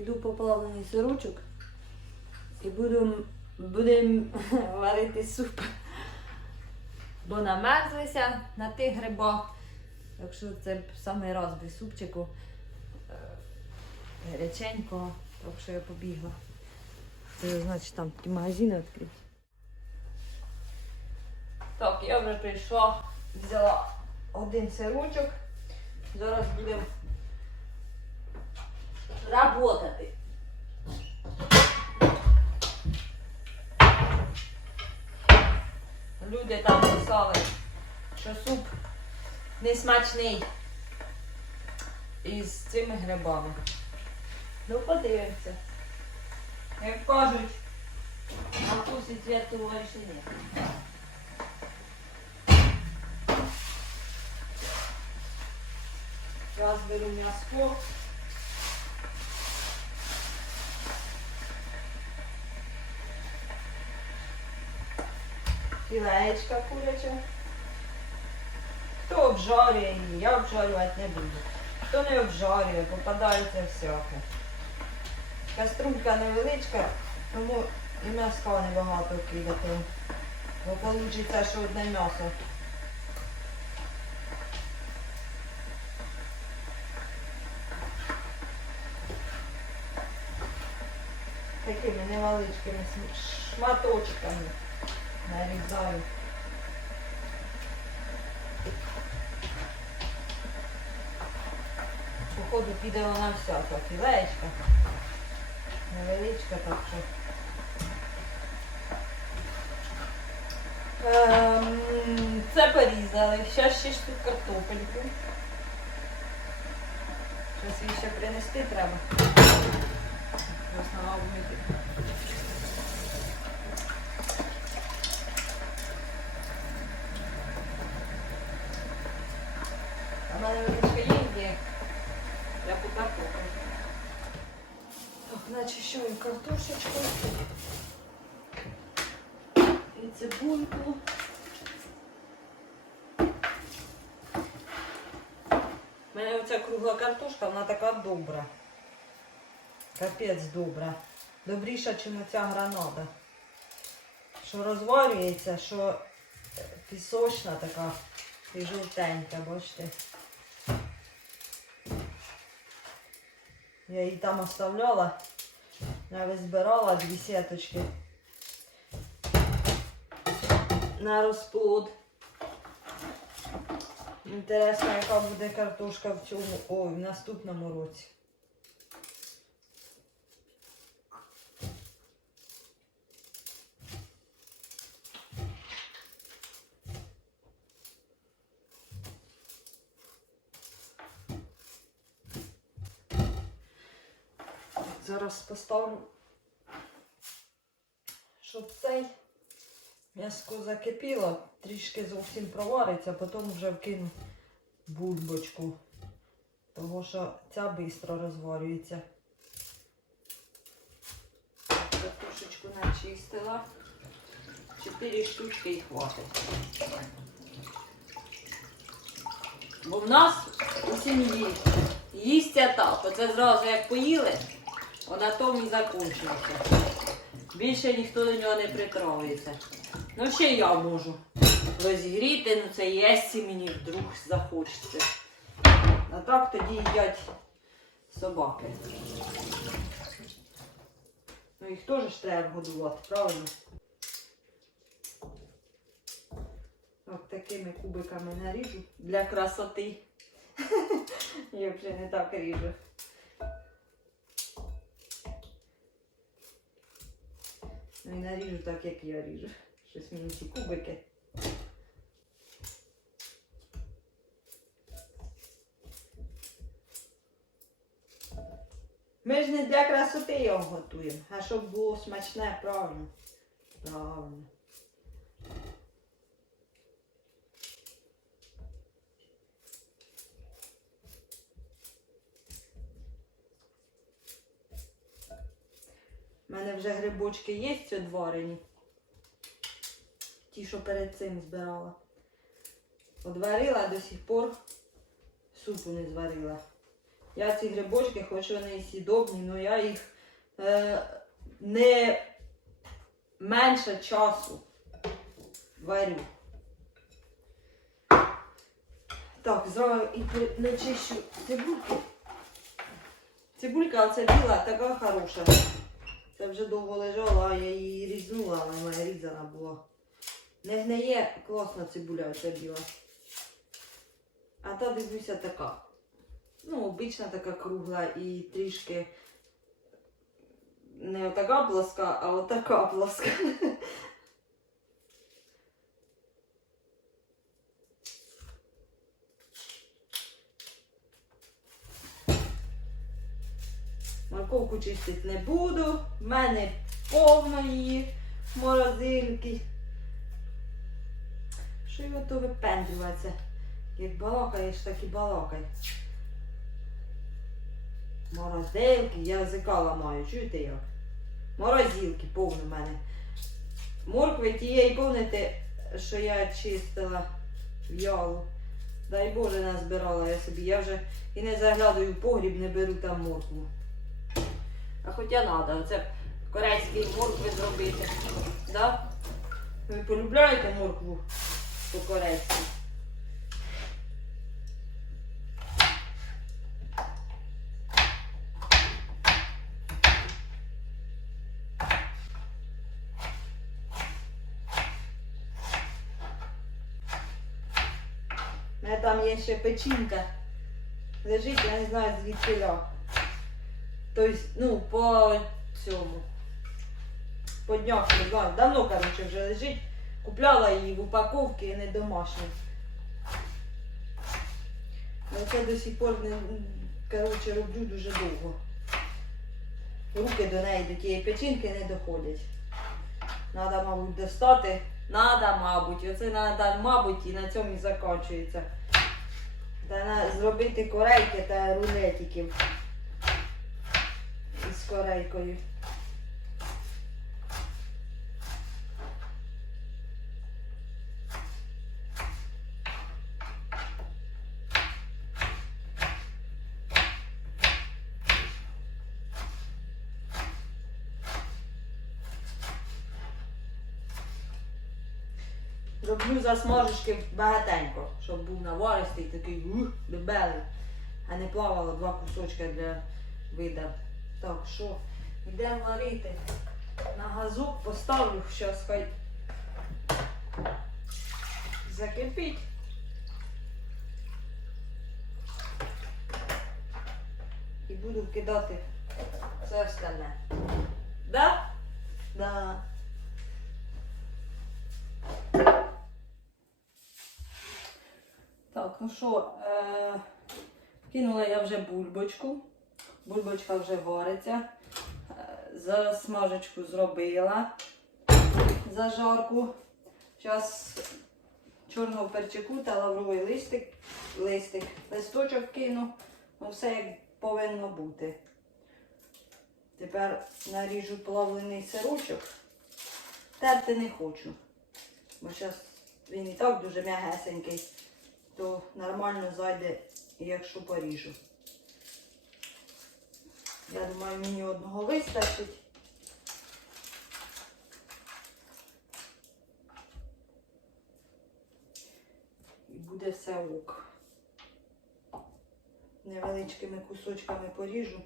Йду по плавлений сирочок і будемо будем варити суп. Бо намерзлися на тих грибах. Так що це самий раз без супчику. Е, Гаряченького. Так що я побігла. Це значить там ті магазини відкриті. Так, я вже прийшла, взяла один сирочок. Зараз будемо работати. Люди там писали, що суп несмачний із цими грибами. Ну, подивимося. Як кажуть, на вкус і цвет товариші ні. Зараз беру м'яско. Філеєчка куряча. Хто обжарює її, я обжарювати не буду. Хто не обжарює, попадається всяке. Каструлька невеличка, тому і м'яска небагато кидати. Бо вийде, що одне м'ясо. Такими невеличкими шматочками нарізаю. Походу піде вона вся, та філеєчка. Невеличка так що. Ем, це порізали. Зараз ще штук картопельку. Зараз її ще принести треба. Основа вмити. А в мене водичка є де? Я по картоплю. Так, начищаю картошечку. І цибульку. У мене оця кругла картошка, вона така добра. Капець добра. Добріша, ніж оця гранада. Що розварюється, що е, пісочна така і жовтенька, бачите. Я її там оставляла. Навіть збирала дві сіточки на розплод. Інтересно, яка буде картошка в цьому, ой, в наступному році. Зараз поставлю, щоб цей м'яско закипіло, трішки зовсім провариться, а потім вже вкину бульбочку. Тому що ця швидко розварюється. Картошечку начистила. Чотири штучки і хватить. Бо в нас у сім'ї їсть так. Оце зразу як поїли, а на тому і закінчилося. Більше ніхто до нього не притравиться. Ну ще я можу розігріти, ну це єсті мені вдруг захочеться. А так тоді їдять собаки. Ну їх теж треба годувати, правильно? От такими кубиками наріжу для красоти. Я вже не так ріжу. Ну і наріжу так, як я ріжу. Щось мені ці кубики. Ми ж не для красоти його готуємо, а щоб було смачне, правильно. Правильно. У мене вже грибочки є відварені. Ті, що перед цим збирала. Одварила до сих пор супу не зварила. Я ці грибочки, хоч вони і сідобні, але я їх е, не менше часу варю. Так, зразу і начищу цибульку. Цибулька оця біла така хороша. Це вже довго лежала, а я її різнула, але моя різана була. Не гниє класна цибуля оця біла. А та дивлюся така. Ну, обична така кругла і трішки не отака плоска, а отака плоска. Морковку чистити не буду. В мене повно її морозильки. Що його то випендрюватися? Як балакаєш, так і балакай. Морозилки, я язика ламаю, чуєте як? Морозилки повно в мене. Моркви тієї помните, що я чистила в'ялу. Дай Боже, назбирала я собі. Я вже і не заглядаю в погріб, не беру там моркву. А хоча треба, оце корейські моркви зробити. Да? Ви полюбляєте моркву по-корейськи? Там є ще печінка. Лежить, я не знаю звідки. ля. Тобто, ну, по цьому. По днях. Давно, коротше, вже лежить. Купляла її в упаковці не домашню. Але це до сих пор не, коротше, роблю дуже довго. Руки до неї, до тієї печінки не доходять. Надо, мабуть, достати. Надо, мабуть. Оце надо, мабуть, і на цьому і закінчується. Та на, зробити корейки та рулетиків із корейкою. Роблю засмажечки багатенько, щоб був наваристий такий ух, дебелий, а не плавало два кусочки для вида. Так, що, йдемо варити. На газок поставлю, зараз хай закипить. І буду кидати все остальне. Да? Да. Так, ну що, е, кинула я вже бульбочку. Бульбочка вже вариться. Е, засмажечку зробила. Зажарку. Зараз чорного перчику та лавровий листик, листик, листочок кину. Ну, все як повинно бути. Тепер наріжу плавлений сирочок. Терти не хочу. Бо зараз він і так дуже м'ягесенький то нормально зайде, якщо поріжу. Я думаю, мені одного вистачить. І буде все ок. Невеличкими кусочками поріжу.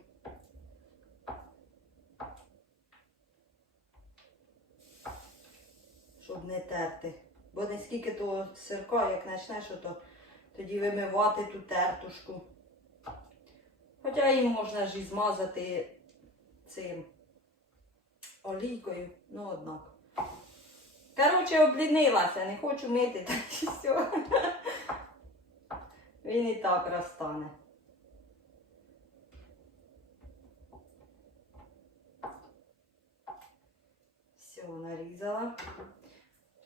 Щоб не терти. Бо не скільки того сирка, як почнеш, то тоді вимивати ту тертушку. Хоча її можна ж і змазати цим олійкою, ну однак. Коротше, облінилася, не хочу мити, так і все. Він і так розтане. Все, нарізала.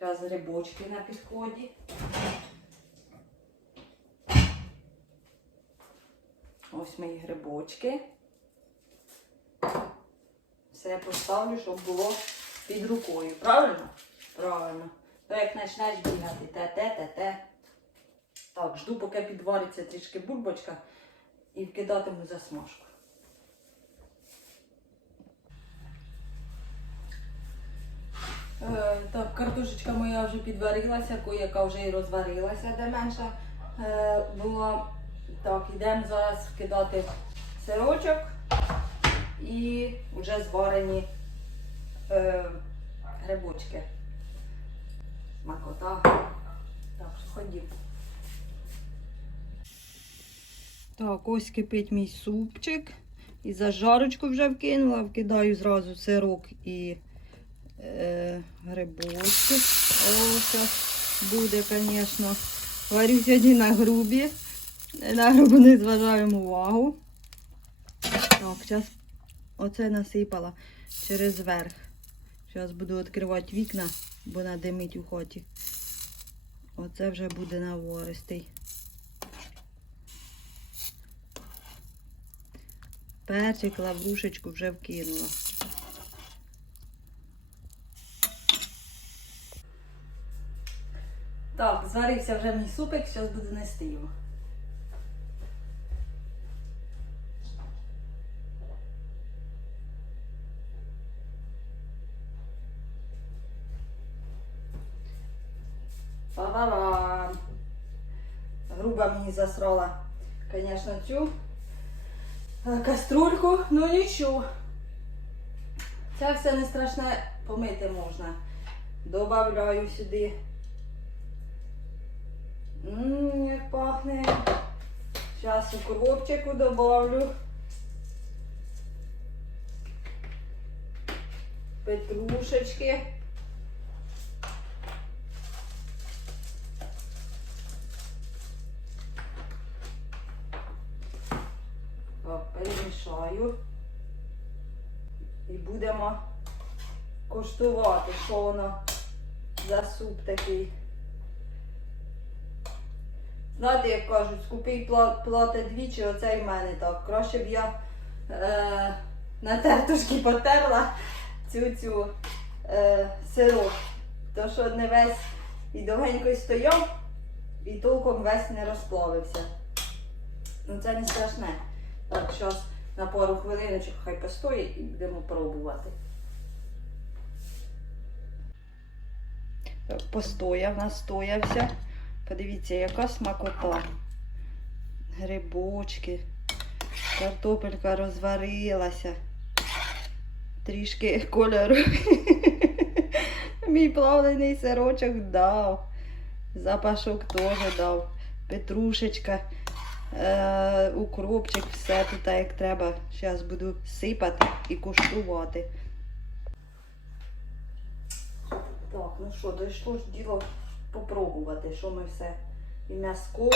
Зараз грибочки на підході. Ось мої грибочки. Все поставлю, щоб було під рукою. Правильно? Правильно. То як почнеш бігати, те-те, те-те. Так, жду, поки підвариться трішки бульбочка. і вкидатиму засмажку. Е, Так, картошечка моя вже підварилася, яка вже і розварилася, де менша е, була. Так, йдемо зараз вкидати сирочок і вже зварені е, грибочки. Макота. Так, що. Так, ось кипить мій супчик. І зажарочку вже вкинула, вкидаю зразу сирок і е, грибочки. О, зараз буде, звісно. Варю сьогодні на грубі. На грубу не зважаємо увагу. Так, зараз оце насипала через верх. Зараз буду відкривати вікна, бо надимить у хаті. Оце вже буде навористий. Перчик, лаврушечку вже вкинула. Так, зварився вже мій супик, зараз буду нести його. Па-ба-бам! Груба мені засрала, звісно, цю е, каструльку, ну нічого. Це все не страшне помити можна. Добавляю сюди. Ммм, як пахне. Зараз укропчику добавлю. Петрушечки. Так, перемішаю. І будемо коштувати, що воно за суп такий. Знаєте, як кажуть, скупий пла- платить двічі, оце і в мене так. Краще б я е, на тертушки потерла цю цю е, сирок. То що не весь і довгенько стояв, і толком весь не розплавився. Ну це не страшне. Так, зараз на пару хвилиночок хай постоїть і будемо пробувати. Постояв, настоявся. Подивіться, яка смакота. Грибочки. Картопелька розварилася. Трішки кольору. Мій плавлений сирочок дав. Запашок теж дав. Петрушечка, е, укропчик, все тут як треба. Зараз буду сипати і куштувати. Так, ну що, дійшло ж діло попробувати, що ми все. І м'яско.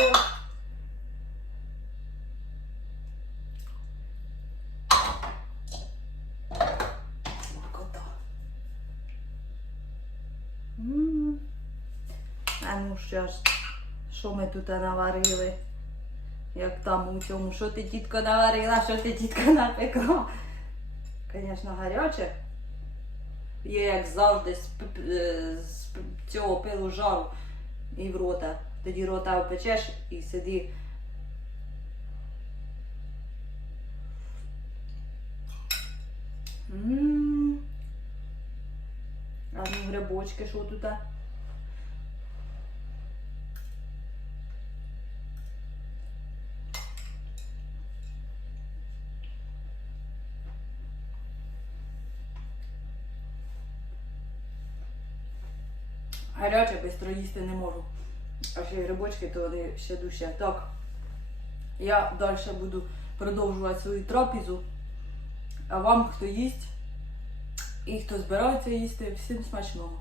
А ну що ж, що ми тут наварили? Як там у цьому, що ти тітко наварила, що ти тітко напекла? Звісно, гаряче. Є як завжди з, е, з цього пилу жару і в рота. Тоді рота опечеш і сиди. М. А ну грибочки, що тут? Гаряче, бистро їсти не можу. А ще грибочки, то вони ще дужче. Так, я далі буду продовжувати свою трапезу. А вам, хто їсть і хто збирається їсти, всім смачного.